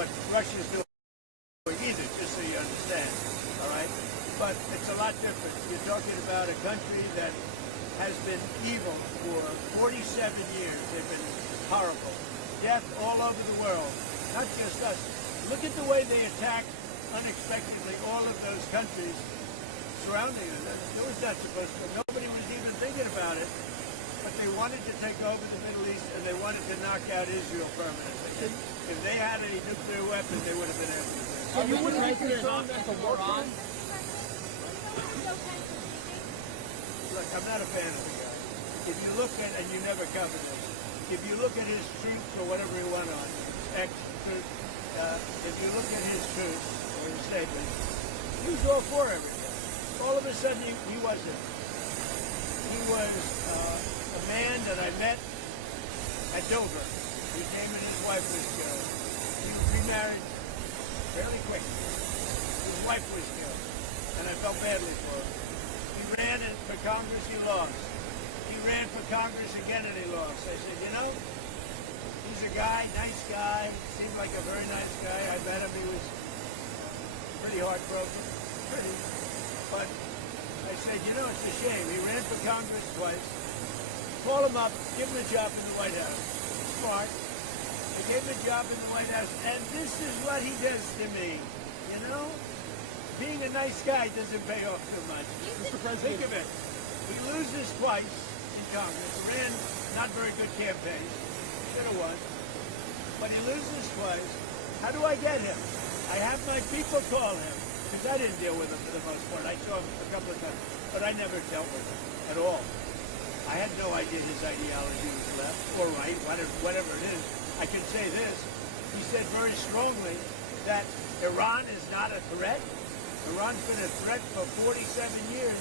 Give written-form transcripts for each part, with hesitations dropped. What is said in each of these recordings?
what Russia's doing either, just so you understand, all right? But it's a lot different. You're talking about a country that has been evil for 47 years. They've been horrible. Death all over the world, not just us. Look at the way they attacked unexpectedly all of those countries surrounding us. It was not supposed to. Nobody was even thinking about it. But they wanted to take over the Middle East, and they wanted to knock out Israel permanently. If they had a nuclear weapon, they would have been able to do it. So you wouldn't make it as a war crime? Look, I'm not a fan of the guy. If you look at, and you never cover this, if you look at his troops or whatever he went on, ex-troops, if you look at his troops or his statements, he was all for everything. All of a sudden, he wasn't. He was a man that I met at Dover. He came and his wife was killed. He was remarried fairly quick. His wife was killed, and I felt badly for him. He ran for Congress, he lost. He ran for Congress again and he lost. I said, you know, he's a guy, nice guy, seemed like a very nice guy. I met him, he was pretty heartbroken, but I said, you know, it's a shame. He ran for Congress twice. Call him up, give him a job in the White House. Smart. I gave him a job in the White House, and this is what he does to me, you know? Being a nice guy doesn't pay off too much. Mr. President. Think of it. He loses twice in Congress. Ran not very good campaigns. Should have won. But he loses twice. How do I get him? I have my people call him. Because I didn't deal with him for the most part. I saw him a couple of times. But I never dealt with him at all. I had no idea his ideology was left or right, whatever it is. I can say this. He said very strongly that Iran is not a threat. Iran's been a threat for 47 years,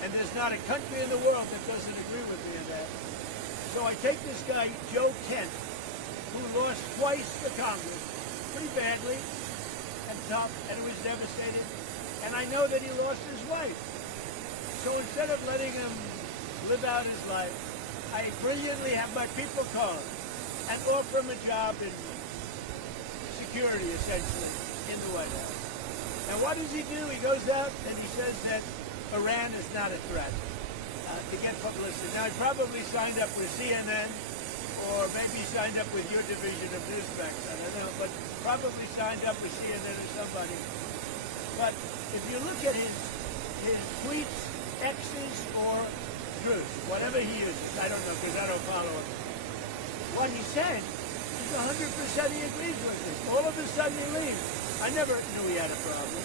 and there's not a country in the world that doesn't agree with me on that. So I take this guy, Joe Kent, who lost twice for Congress, pretty badly, and tough, and it was devastated, and I know that he lost his wife. So instead of letting him live out his life, I brilliantly have my people call him and offer him a job in security, essentially, in the White House. And what does he do? He goes out and he says that Iran is not a threat to get publicity. Now, he probably signed up with CNN or maybe signed up with your division of Newsmax. I don't know, but probably signed up with CNN or somebody. But if you look at his tweets, X's or Truth, whatever he uses, I don't know because I don't follow him. What he said is 100% he agrees with it. All of a sudden he leaves. I never knew he had a problem.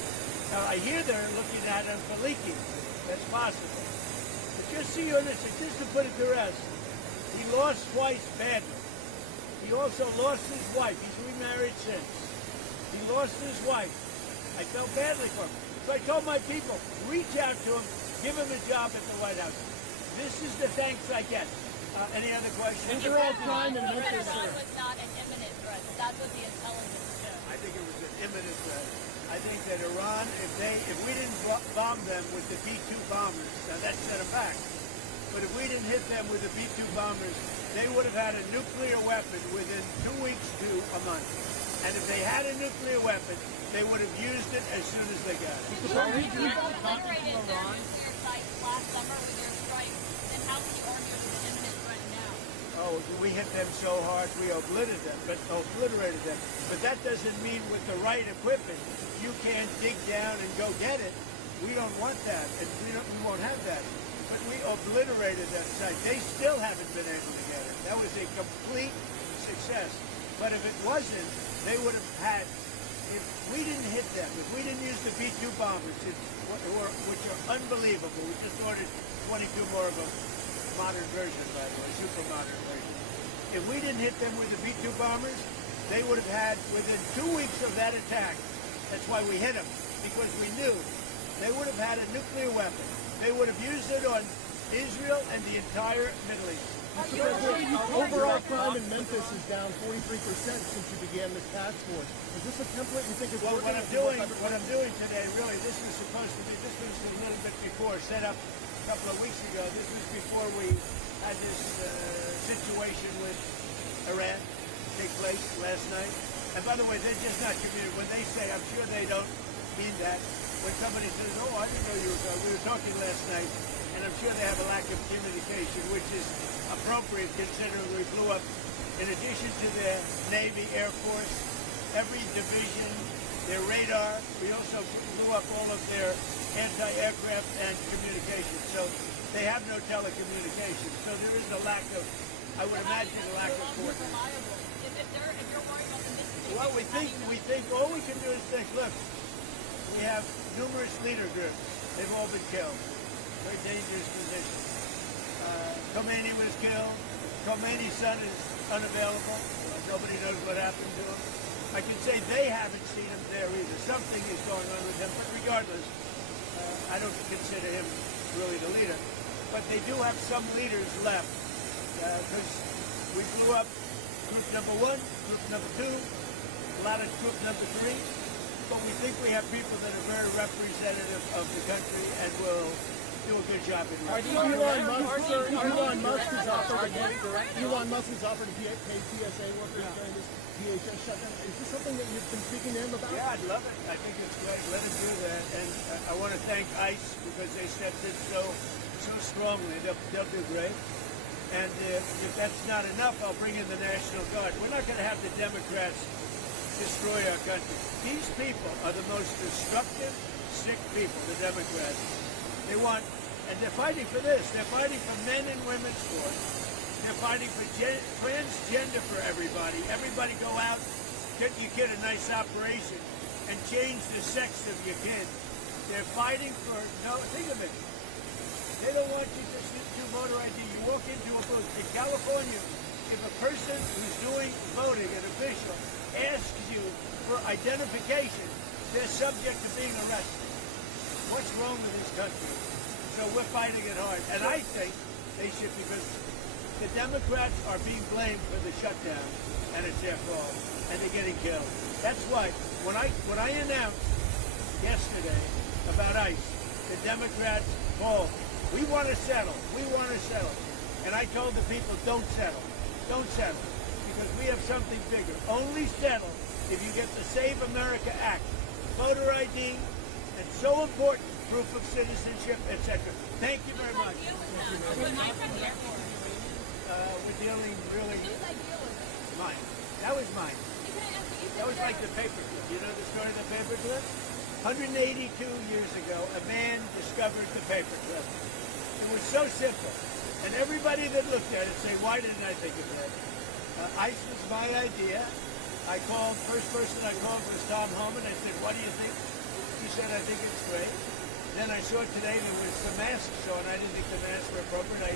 Now, I hear they're looking at him for leaking. That's possible. But just so you understand, just to put it to rest, he lost twice badly. He also lost his wife. He's remarried since. He lost his wife. I felt badly for him. So I told my people, reach out to him, give him a job at the White House. This is the thanks I get. Any other questions? Federal crime and Memphis. Iran was not an imminent threat. That's what the intelligence showed. I think it was an imminent threat. I think that Iran, if we didn't bomb them with the B-2 bombers, now that's not a fact, but if we didn't hit them with the B-2 bombers, they would have had a nuclear weapon within 2 weeks to a month. And if they had a nuclear weapon, they would have used it as soon as they got it. Iran obliterated their nuclear sites last summer with their strikes. Then how can you argue it's an imminent threat now? Oh, we hit them so hard, we obliterated them. But that doesn't mean with the right equipment, you can't dig down and go get it. We don't want that, and we won't have that. But we obliterated that site. They still haven't been able to get it. That was a complete success. But if it wasn't, they would have had, if we didn't hit them, if we didn't use the B-2 bombers, which are unbelievable, we just ordered 22 more of them, modern version, by the way, super modern version. If we didn't hit them with the B-2 bombers, they would have had, within 2 weeks of that attack, that's why we hit them, because we knew they would have had a nuclear weapon. They would have used it on Israel and the entire Middle East. Mr. President, overall crime in Memphis is down 43% since you began this task force. Is this a template you think is well, working? what I'm doing today, really, this was supposed to be, this was a little bit before, set up a couple of weeks ago. This was before we had this situation with Iran take place last night. And by the way, they're just not communicating. When they say, I'm sure they don't mean that. When somebody says, oh, I didn't know you were gone. We were talking last night, and I'm sure they have a lack of communication, which is appropriate considering we blew up, in addition to their Navy, Air Force, every division, their radar. We also blew up all of their anti-aircraft and communication. So they have no telecommunication. So there is a lack of, I would imagine, a lack of coordination. If you're worried about the missing, Well, we think all we can do is think, look, we have numerous leader groups. They've all been killed. Very dangerous position. Khomeini was killed. Khomeini's son is unavailable. Nobody knows what happened to him. I can say they haven't seen him there either. Something is going on with him, but regardless, I don't consider him really the leader. But they do have some leaders left, because we blew up group number 1, group number 2, a lot of group number 3. But we think we have people that are very representative of the country and will do a good job in Elon Musk has offered to pay TSA workers during this DHS shutdown. Is this something that you've been speaking to him about? Yeah, I'd love it. I think it's great. Let him do that. And I want to thank ICE because they stepped in so strongly. They'll do great. And if that's not enough, I'll bring in the National Guard. We're not going to have the Democrats destroy our country. These people are the most destructive, sick people, the Democrats. They want, and they're fighting for this. They're fighting for men and women's sports. They're fighting for transgender for everybody. Everybody go out, get your kid a nice operation, and change the sex of your kid. They're fighting for, no, think of it. They don't want you to do voter ID. You walk into a booth. In California, if a person who's doing voting, an official, asks you for identification, they're subject to being arrested. What's wrong with this country? So we're fighting it hard. And I think they should, because the Democrats are being blamed for the shutdown, and it's their fault, and they're getting killed. That's why, when I announced yesterday about ICE, the Democrats called. We want to settle. We want to settle. And I told the people, don't settle. Don't settle. Because we have something bigger. Only settle if you get the Save America Act, voter ID, and so important, proof of citizenship, etc. Thank you very much. We're dealing really... Mine. That was mine. That was like the paperclip. You know the story of the paperclip? 182 years ago, a man discovered the paperclip. It was so simple. And everybody that looked at it say, why didn't I think of that? ICE was my idea. First person I called was Tom Homan. I said, what do you think? He said, I think it's great. Then I saw today there was some masks on. I didn't think the masks were appropriate. I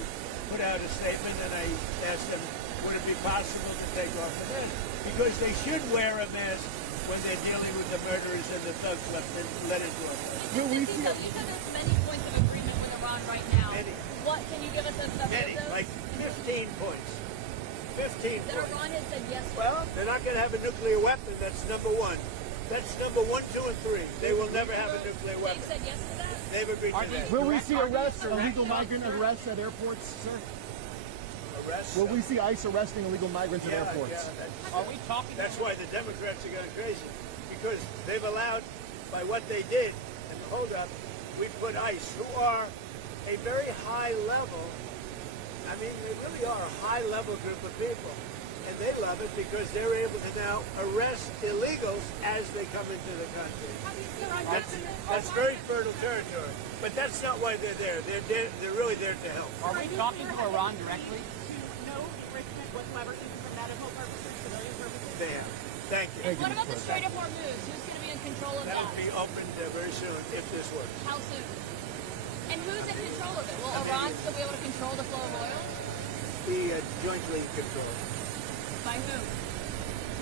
put out a statement and I asked them, would it be possible to take off the mask? Because they should wear a mask when they're dealing with the murderers and the thugs left and let it go. You said there's many points of agreement with Iran right now. Many. What can you give us a summary Many, of those? like 15 points. 15 that points. Iran has said yes to? Well, they're not going to have a nuclear weapon. That's number 1. That's number 1, 2, and 3. They will never have a nuclear weapon. They've said yes to that? They've agreed to that. Will we see arrests, illegal migrant arrests at airports, sir? Arrests? Will we see ICE arresting illegal migrants at airports? Yeah, are we talking? That's why the Democrats are going crazy. Because they've allowed, by what they did, and hold up, we put ICE, who are a very high level, I mean, they really are a high level group of people. And they love it because they're able to now arrest illegals as they come into the country. That's very fertile territory. But that's not why they're there. They're really there to help. Are we talking to Iran directly? No restriction whatsoever, even for medical purposes, civilian purposes? They have. Thank you. And what about the Strait of Hormuz? Who's going to be in control of that? That'll be opened very soon if this works. How soon? And who's in control of it? Will Iran still be able to control the flow of oil? Be jointly controlled. By whom?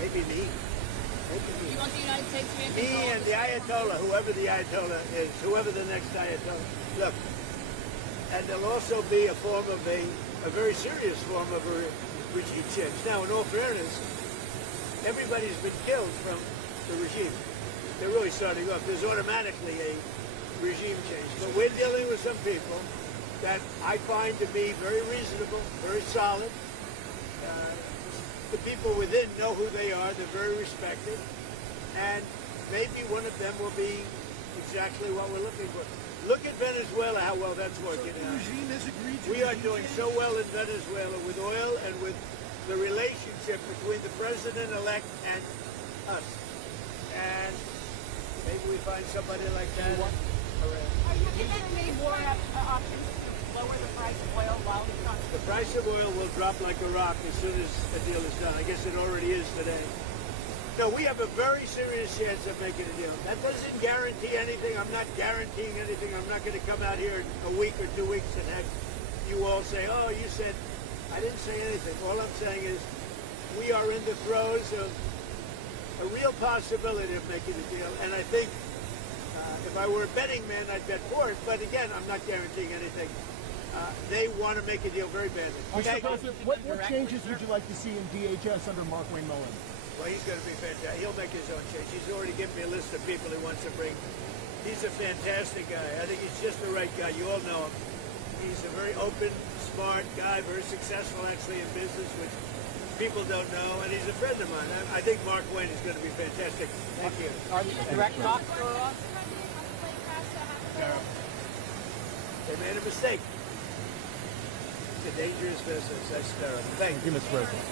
Maybe me. Maybe me. You want the United States to be in Me control? and the Ayatollah, whoever the Ayatollah is, whoever the next Ayatollah. Look, and there'll also be a form of a very serious form of a regime change. Now, in all fairness, everybody's been killed from the regime. They're really starting off. There's automatically a regime change. But we're dealing with some people that I find to be very reasonable, very solid. the people within know who they are. They're very respected. And maybe one of them will be exactly what we're looking for. Look at Venezuela, how well that's working out. We are doing so well in Venezuela with oil and with the relationship between the president-elect and us. And maybe we find somebody like that. Are you considering more options to lower the price of oil while it's on? The price of oil will drop like a rock as soon as the deal is done. I guess it already is today. No, we have a very serious chance of making a deal. That doesn't guarantee anything. I'm not guaranteeing anything. I'm not going to come out here in a week or 2 weeks and have you all say, oh, you said, I didn't say anything. All I'm saying is we are in the throes of a real possibility of making a deal. And I think if I were a betting man, I'd bet for it. But again, I'm not guaranteeing anything. They want to make a deal very badly. Mr. President, what changes would you like to see in DHS under Mark Wayne Mullen? Well, he's going to be fantastic. He'll make his own change. He's already given me a list of people he wants to bring. He's a fantastic guy. I think he's just the right guy. You all know him. He's a very open, smart guy, very successful actually in business, which people don't know, and he's a friend of mine. I think Mark Wayne is going to be fantastic. Thank you. Are the direct talks going on? They made a mistake. It's a dangerous business. That's terrible. Thank you, Mr. President.